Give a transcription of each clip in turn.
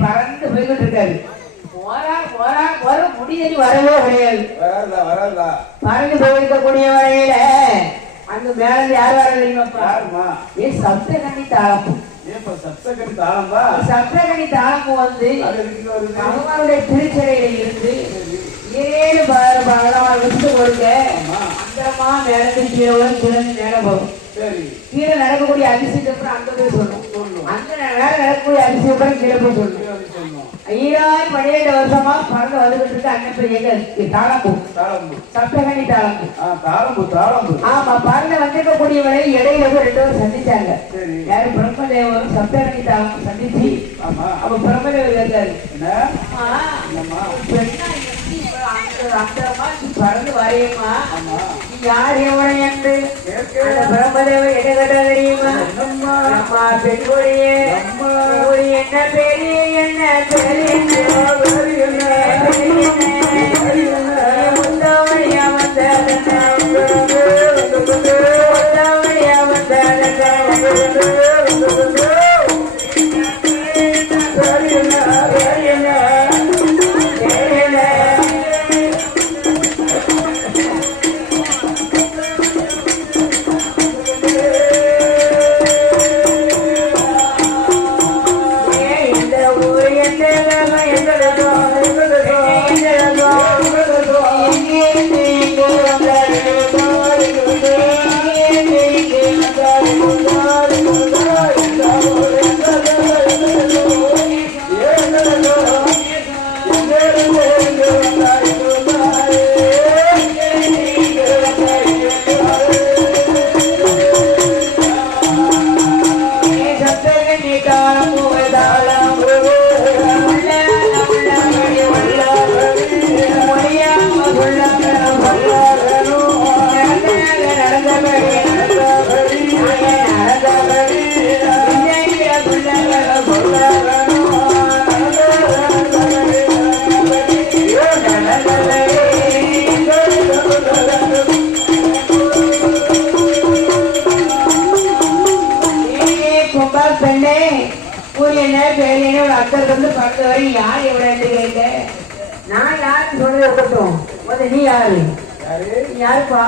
பறந்து போய்கிட்டு இருக்காரு. முடிஞ்சு வரவே கிடையாது. பறந்து போயிருக்கக்கூடிய வரையில அங்க மேல யார் வர தெரியுமா? சப்தகனி தாளம்பு. சப்தகனி தாளம்பு வந்து பகவானுடைய திருச்சடையில இருந்து 7 வருஷத்துக்கு ஒருங்க அந்தமா மேல கிழந்து மேல போகும். கீழே நடக்கக்கூடிய அதிசயத்தை அங்க போய் சொல்லணும். அந்த மேல நடக்கக்கூடிய அதிசயம் கீழே போய் சொல்லணும். 12 வருஷமா பறந்து வந்துகிட்டு இருக்கு. அண்ணன் எங்க தாளம்பு சப்தகனி தாளம்பு. ஆமா, பறந்து வந்திருக்கக்கூடிய வரையில் இடையில 2 பேரும் சந்திச்சாங்க. யாரு? பிரம்மதேவரும் சப்தகனி தாளம்பு சந்திச்சு அப்ப பிரம்மதேவர் கேட்டாரு, பறந்து வரையுமா நீ யார் எவனை என்று பிரம்மதேவர் என்ன கேட்டா தெரியுமா? அம்மா பெண்கொடியே என்ன பெரிய என்ன முந்தவழியா வந்த நீ யாரு? யாருப்பா?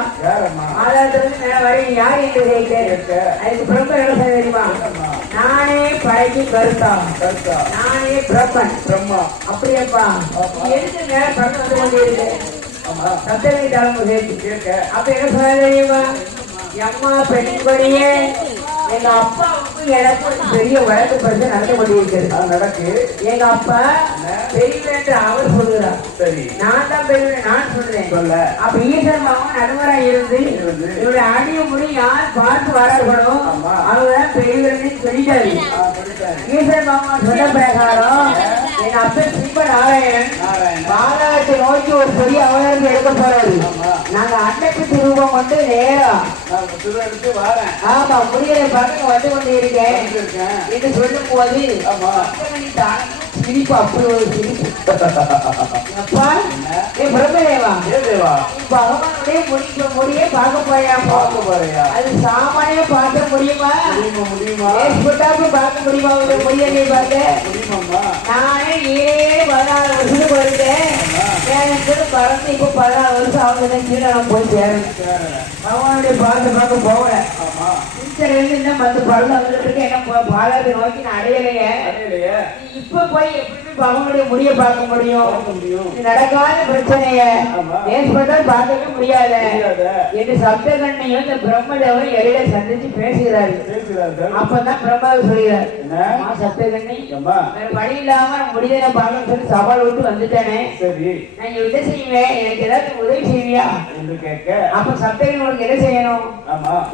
ஆதாரத்திலிருந்து மேல வரை நீ யாரு என்று கேட்க அதுக்கு பிரம்ம என்ன செய்ய தெரியுமா? நானே படைக்கு கருத்தா, நானே பிரம்மன். பிரம்மா அப்படியேப்பா. எதுக்கு மேல பறந்து வந்து கொண்டே இருக்கு? சப்தகனி தாளம்பு கேட்க அப்ப என்ன சொல்ல தெரியுமா? அம்மா பெண்கொடியே எங்க அப்பாவுக்கு எனக்கு பெரிய வழக்கு பிரச்சனை நடந்து கொண்டிருக்கிறது. எங்க அப்பா பெரியவர் என்று அவர் சொல்லுறார். நான் தான் பெரியவர் நான் சொல்றேன். அப்ப ஈஸ்வர மாமா நடுவராக இருந்து இவருடைய அடிய முடி யார் பார்த்து வரார்களோ அவங்க பெரியவர்னு சொல்லிட்டாரு. ஈஸ்வர மாமா சொன்ன பிரகாரம் எங்க அப்பா சிம்ப நாராயணன் பாலாத்தை நோக்கி ஒரு பெரிய அவதாரத்தை எடுக்க போறாரு. நாங்க அன்னைக்கு திருவம் கொண்டு நேரம் ஆமா முடியலை பார்க்க வந்து கொண்டு இருக்கேன் என்று சொல்லும் போது சிரிப்பு அப்படி ஒரு சிரிப்பு. அப்பா பிரம்மதேவா பகவானுடைய முடிய பார்க்க போறியா? அது சாமானிய பார்க்க முடியுமா? பார்க்க முடியுமா? முடிய பார்க்க நானே 14 வருஷத்துக்கு வருது. பறந்து இப்ப 16 வருஷம் அவங்க கீழே நான் போய் சேரேன். பகவானுடைய பாதத்தை பார்க்க போகல. இன்னும் வந்து பறந்து வந்துட்டு இருக்கு. என்ன பாதத்தை நோக்கி நான் அடையலையே. இப்ப போய் எப்படி பகவானுடைய முடிய பார்க்க முடியும்? நடக்காத பிரச்சனைய ஏற்பட்டால் பார்க்கவே முடியாது என்று சப்தகண்ணையும் இந்த பிரம்மதேவரை இடையில சந்திச்சு பேசுகிறாரு. அப்பதான் பிரம்மாவை சொல்கிறார், சப்தகண்ணி வேற வழி இல்லாம முடியல பார்க்க சொல்லி சவால் விட்டு வந்துட்டேனே, நான் என்ன செய்வேன், எனக்கு ஏதாவது உதவி செய்வியா என்று கேட்க, அப்ப சப்தகன் உனக்கு என்ன செய்யணும்,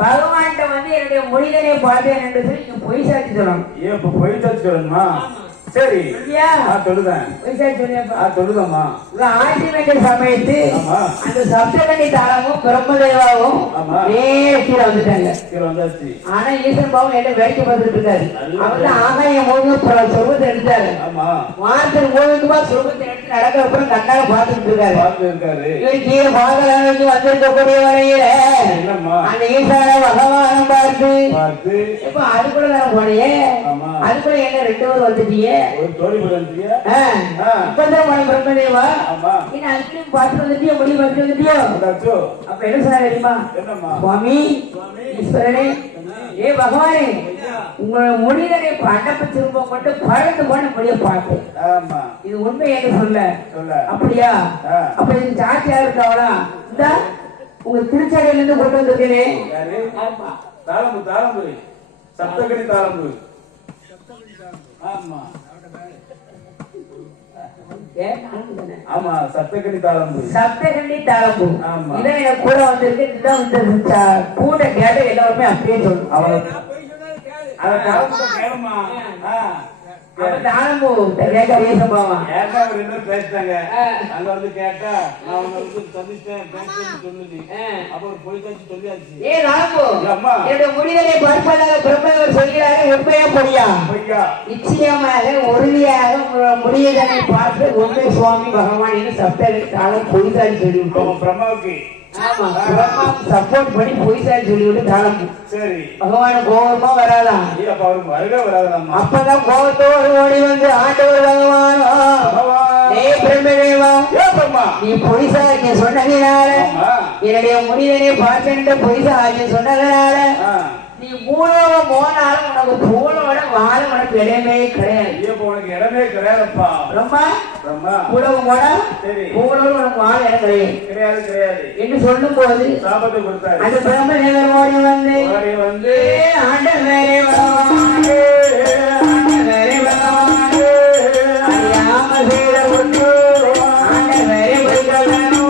பகவான்கிட்ட வந்து என்னுடைய முடிதலை பார்த்தேன் என்று சொல்லி நீங்க பொய் சாட்சி சொல்லணும். ஏன் பொய் சாட்சி சொல்லணுமா? சரி சொல்லுதேன் சொல்லுதம்மா. ஆட்சி வைக்கிற சமயத்து அந்த சப்தகண்ணி தாளமும் பிரம்மதேவாவும் கீழே வந்துட்டாங்க. ஆனா ஈசன் பாவம் என்ன வேடிக்கை பார்த்துட்டு இருக்காரு. அவர் ஆகாயம் மூணு சொருபத்தை எடுத்தாரு. வாரத்தில் 3 ரூபாய் சொருபத்தை எடுத்து நடக்கிற அப்புறம் கண்ணால பார்த்துட்டு இருக்காரு. இவர் கீழே பாகலாங்க வந்திருக்கக்கூடிய வரையில அந்த ஈசான பகவானம் பார்த்து இப்ப அது கூட நான் போனே, அது கூட என்ன 2 பேர் வந்துட்டீங்க பிரம்மதேவா, பார்த்து வந்துட்டியோ முடிவு பார்த்து வந்துட்டியோ. அப்ப என்ன சார் தெரியுமா, சுவாமி ஈஸ்வரனே, ஏ பகவானே, உங்களோட முடிதலை அண்டப்ப திரும்ப கொண்டு பறந்து போன முடிய பார்த்தேன். இது உண்மை என்று சொல்ல. அப்படியா? அப்ப இது சாட்சியா இருக்காவளா? இந்த உங்க திருச்சாலையில இருந்து கொண்டு வந்திருக்கேன். சப்தகணி தாளம்பு. ஆமா ஆமா சப்தகணி தாளம்பு. சப்தகணி தாளம்பு இதான் எனக்கு கூட வந்திருக்கு. இதுதான் வந்து கூட கேட்ட எல்லாருமே அப்படியே சொல்லணும். தாளம்பு கேட்க பேசுவாங்க. பேசிட்டாங்க. அங்க வந்து கேட்டா நான் வந்து சந்திச்சேன் சொல்லுது. அப்புறம் பொய்தாச்சு சொல்லியாச்சு. ஏ தாளம்பு, என்னுடைய முடிதலை பார்ப்பதாக பிரம்மதேவர் சொல்கிறாரு. உண்மையா பொய்யா? பொய்யா. நிச்சயமாக உறுதியாக முடிதலை பார்த்து உண்மை சுவாமி பகவான் என்று சப்தகணி தாளம் பொய்தாச்சு சொல்லிவிட்டோம். பிரம்மாவுக்கு சப்போர்ட் பண்ணி பொய்சாரி சொல்லிவிட்டு தாளம். சரி, பகவான் கோபமா வராதான். அப்பதான் கோபத்தோடு ஓடி வந்து ஆண்டவர் பகவான், பிரம்மதேவா, நீ பொய்சாரியம் சொன்னதுனால, என்னுடைய முடிதனை பார்த்து பொய்சாரியம் சொன்னதுனால நீ மூலவம் போனாலும் உனக்கு பூலோட வாழ உனக்கு இடமே கிடையாது. உனக்கு இடமே கிடையாதுப்பா. பூலவம் போனா பூலோட உனக்கு வாழ இடம் கிடையாது கிடையாது என்று சொல்லும் போது சாபத்தை கொடுத்தாரு. அந்த பிரம்மதேவர் ஓடி வந்து ஆண்டவரே பகவான், ஆண்டவரே பகவான், அறியாம செய்த கொண்டு ஆண்டவரே பொய்களோ,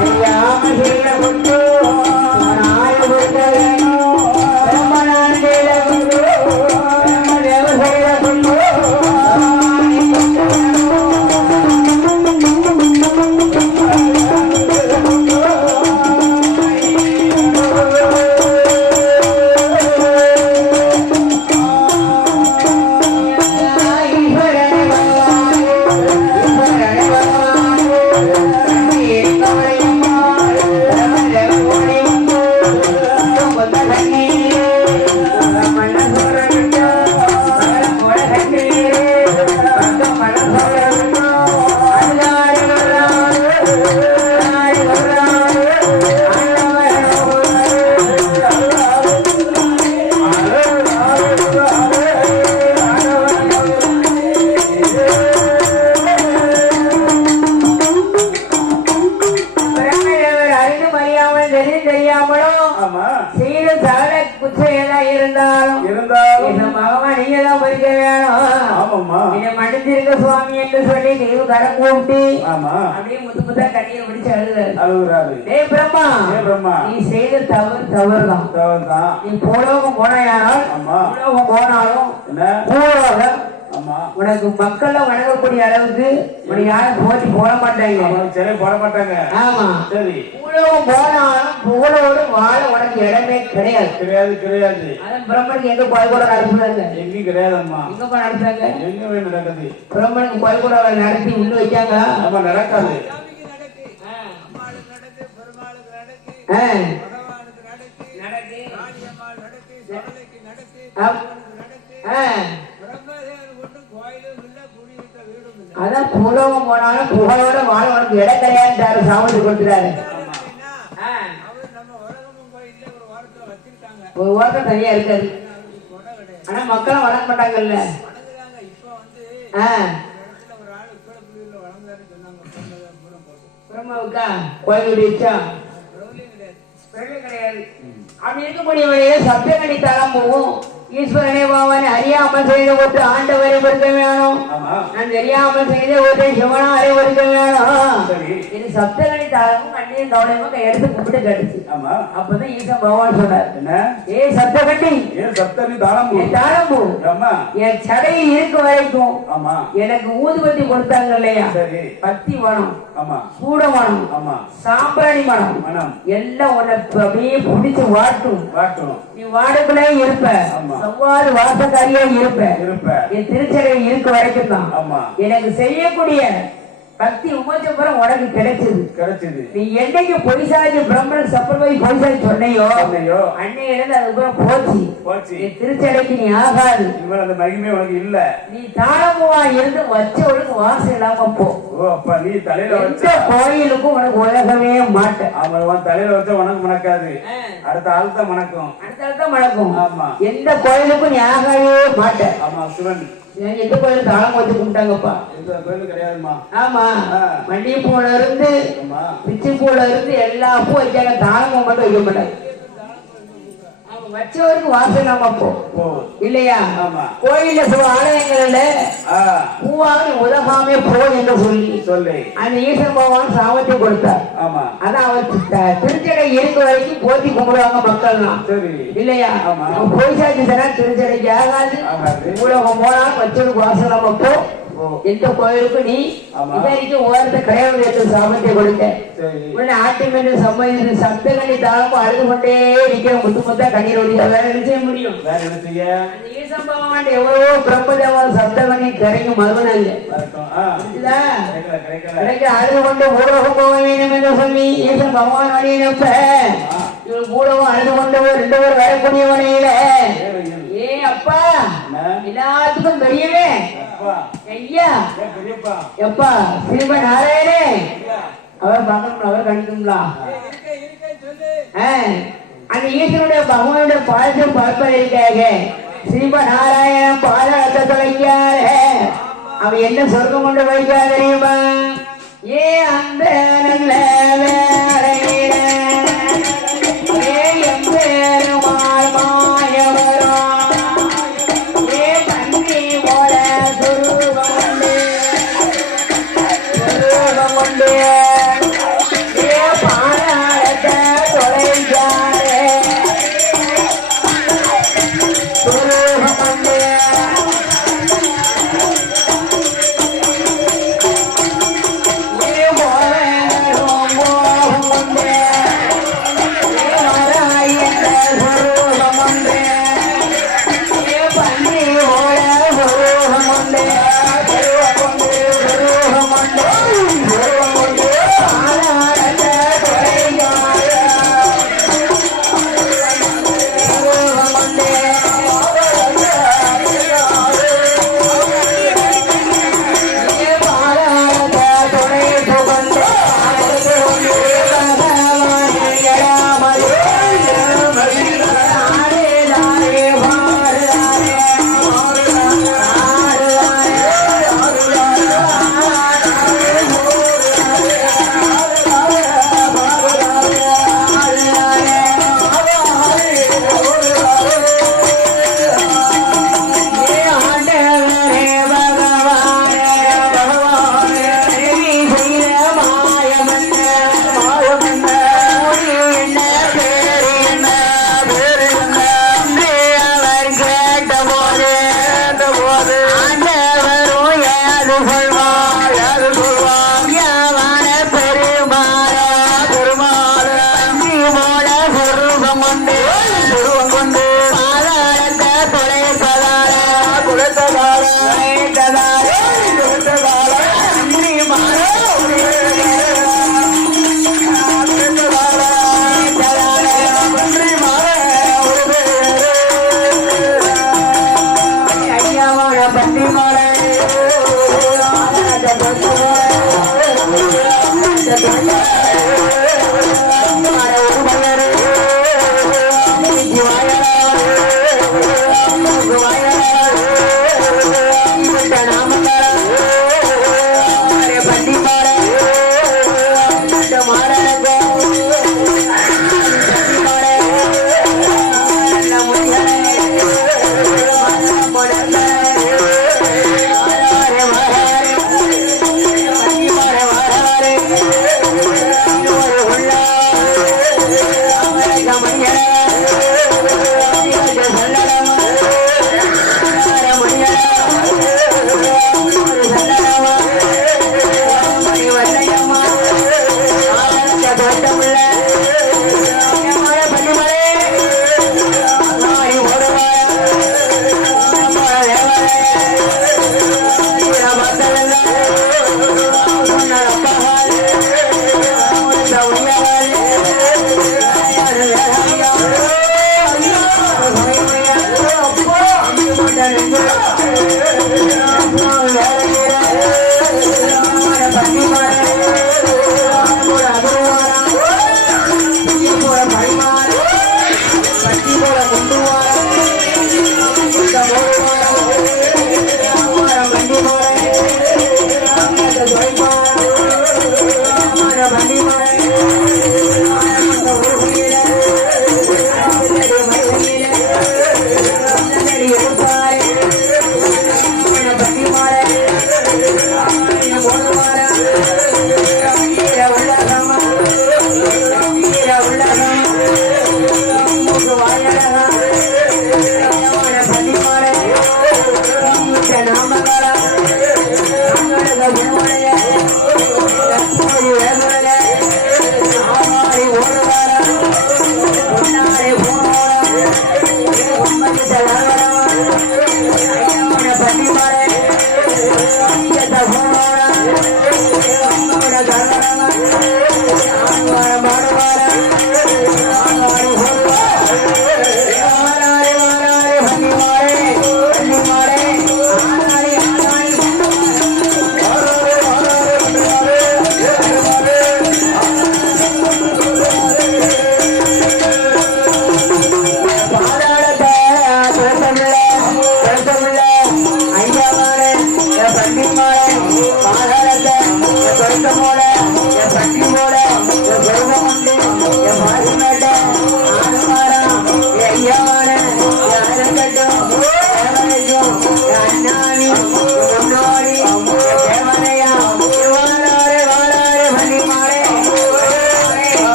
அறியாம செய்த கொண்டு நாய பொய்களோ, சுவாமி என்று சொல்லி நீங்க கரம் கூப்பிட்டு அப்படியே முத்து முத்தா கண்ணீர் பிடிச்சு அழுகுறாரு. பிரம்மா, நீ செய்த தவறுதான். நீ பூலோகம் போனாலும் பூலோகம் உனக்கு மக்கள் வணங்கக்கூடிய அளவுக்கு யாரும் போட்டி போட மாட்டாங்க. ஆமா, சரி. பூலோகம் போனாலும் பூலோடு வாழ உனக்கு இடமே கிடையாது. அதான் பிரம்மனுக்கு எங்க கோயில்கூட நடத்துறாங்க? எங்கேயும் கிடையாதும்மா. எங்க நடத்துறாங்க? எங்க நடக்குது? பிரம்மனுக்கு கோயில்கூட நடத்தி உள்ள வைக்காங்க. ஆமா, நடக்காது. அதான் பூலோகம் போனாலும் புகழோட வாழ உனக்கு இடம் கிடையாது சாமி கொடுத்துறாரு. ஒரு வாரத்தை தனியா இருக்காது. ஆனா மக்களும் வளர்க்க மாட்டாங்கல்ல. பிரம்மாவுக்கா கோயில் வச்சா கிடையாது. அப்படி இருக்கக்கூடியவரையே சப்தகணி தளம் போகும். ஈஸ்வரனே பாவனை அறியாமல் செய்த ஒன்று ஆண்டவரை பொறுக்க வேணும். நான் தெரியாமல் செய்த ஒன்றை சிவனாரை பொறுக்க வேணும். இது சப்தகணி தாளமும் கண்ணியும் கவலையும் எடுத்து கும்பிட்டு கடிச்சு. அப்பதான் ஈசன் பகவான் சொன்னார், ஏ சப்தகண்டி தாளம்பூ என் சடையில் இருக்க வரைக்கும் எனக்கு ஊதுபத்தி கொடுத்தாங்க இல்லையா, பத்தி மனம், சூட மனம், சாம்பிராணி மனம் எல்லாம் உன்னை அப்படியே பிடிச்சு வாட்டும். நீ வாடக்குள்ளே இருப்ப, செவ்வாறு வாசக்காரியா இருப்ப. என் திருச்சடையில் இருக்க வரைக்கும் தான் எனக்கு செய்யக்கூடிய பக்தி உமச்சபுரம் உனக்கு கிடைச்சது. நீ என்னைக்கு பொய்சாஜி பிரம்மன் சப்பரவை பொய்சாஜி சொன்னையோ அன்னையிலிருந்து அதுக்கப்புறம் போச்சு. என் திருச்சடைக்கு நீ ஆகாது. அந்த மகிமை உனக்கு இல்ல. நீ தாளமுவா இருந்து வச்சவளுக்கு வாசம் இல்லாம போ. நீ தலையில வச்ச கோயிலுக்கும் உனக்கு உலகமே மாட்டேன். அவன் தலையில வச்ச உனக்கு மணக்காது. அடுத்த ஆள் தான் மணக்கும். ஆமா, எந்த கோயிலுக்கும் நீ ஆகவே மாட்டேன். ஆமா, சிவன் எந்த கோயிலும் தாளம் வச்சு கும்பிட்டாங்கப்பா. கிடையாதுமா. ஆமா, மல்லிகைப்பூல இருந்து பிச்சிப்பூல இருந்து எல்லா பூ வச்சாங்க. தாளம் மட்டும் வைக்க மாட்டாங்க. வச்சவருக்கு வாசல் நாம போ இல்லையா. கோயில சில ஆலயங்கள்ல பூவாக உதகாமே போ என்று சொல்லி அந்த ஈசன் பகவான் சாமத்தை கொடுத்தார். அதான் அவர் திருச்சடை இருக்க வரைக்கும் போத்தி கும்பிடுவாங்க மக்கள்லாம் இல்லையா. போய் சாட்சி திருச்சடைக்கு ஆகாது. உலகம் போனாலும் வச்சவருக்கு வாசல் நாம போ. எந்த கோயிலுக்கு நீ இதற்கு ஓரத்தை கிடையாது சாமத்தை கொடுத்த ஆட்டி மீது சம்பந்தி சப்தகணி தாளமும் அழுது கொண்டே நிக்கிற முத்து முத்தா கண்ணீர் ஒழிய வேற என்ன செய்ய முடியும். எவ்வளவோ பிரம்மதேவன் சப்தகணி கிடைக்கும் மறுபடியும் அழுது கொண்டு ஊடகம் போக வேண்டும் என்று சொல்லி ஈசன் பகவான் வழியினப்ப இவள் ஊடகம் அழுது கொண்டு 2 பேர் வரக்கூடியவனையில ஏ அப்பா எல்லாத்துக்கும் பெரியவே ஐயா எப்பா சிவ நாராயணே அவர் பார்க்கணும், அவர் கணிக்குங்களா. அந்த ஈஸ்வருடைய பகவானுடைய பாதத்தை பார்ப்பதற்காக ஸ்ரீப நாராயணன் பாதத்தை தொலைக்காத அவன் என்ன சொர்க்கம் கொண்டு வைக்கா தெரியுமா. ஏ அந்த நல்ல வேலையில ஏ எம்பெருமாள் மாயவரா ஏ பன்றி போல சொருபம் கொண்டு ஏ பாராளத்தை தொலைக்காரே சொருபம் கொண்டு ஏ போல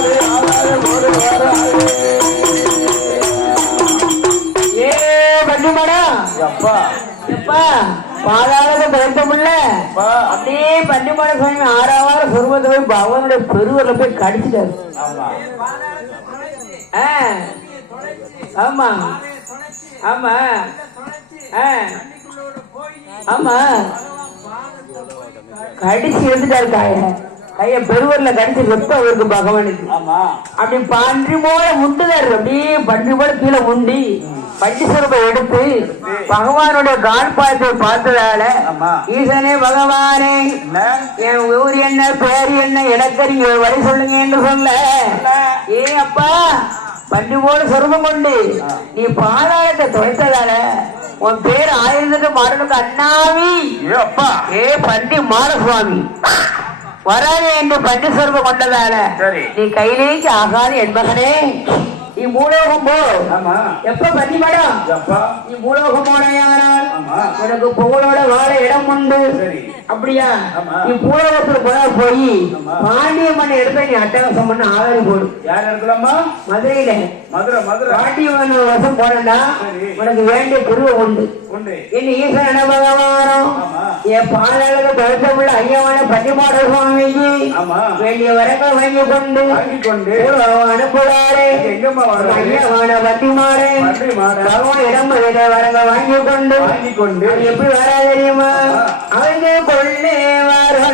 Hare எப்பா பாதாளத்தை பயப்படல அப்படியே பன்னிமலை சுவாமி 6ஆவது சொருபத்தை போய் பகவானுடைய பெருவர்ல போய் கடிச்சிட்டாரு. ஆமா ஆமா ஆமா கடிச்சு எடுத்துட்டாரு கைய பெருவர்ல கடிச்சு ரத்தம் இருக்கு பகவானுக்கு. அப்படி பன்றி போல முண்டுதாரு, அப்படியே பன்றி போல கீழே முண்டி பட்டி சொருப்பை எடுத்து பகவானுடைய கால் பாயத்தை பார்த்ததால ஈசனே பகவானே என் ஊர் என்ன பேர் என்ன எனக்கு நீங்க வழி சொல்லுங்க என்று சொல்ல, ஏ அப்பா பன்றி போல சொருபம் கொண்டு நீ பாதாளத்தை துவைத்ததால உன் பேர் 1000 மாடனுக்கு அண்ணாவி ஏ பன்றி மாடசுவாமி வராது என்று பன்றி சொருபம் கொண்டதால நீ கையிலேக்கு ஆகாது என் மகனே, நீ மூலோகம் போ. எப்ப பன்னி மடம் நீ மூலோகம் போனால் உனக்கு புகழோட வாழ இடம் உண்டு. அப்படியா நீ பூலோகத்துல போய் பாண்டிய மண்ணை எடுத்த நீ அட்டகாசம் பண்ண ஆதாரி போடு. யார் எடுக்கலாமா? மதுரையில பாண்டிய மண்ண வசம் போனா உனக்கு வேண்டிய குருவை உண்டு. என் ஈசன பகவானம் என் பாலாளர்கள் தொழிற்சமுள்ள ஐயமான பன்னிமாட சுவாமிக்கு வேண்டிய வரங்கள் வாங்கி கொண்டு அனுப்புவாரே ஐயமான பன்னிமாடே பகவான் இடம் வரங்கள் வாங்கி கொண்டு எப்படி வரா தெரியுமா? அவங்க கொள்ளே வாரோ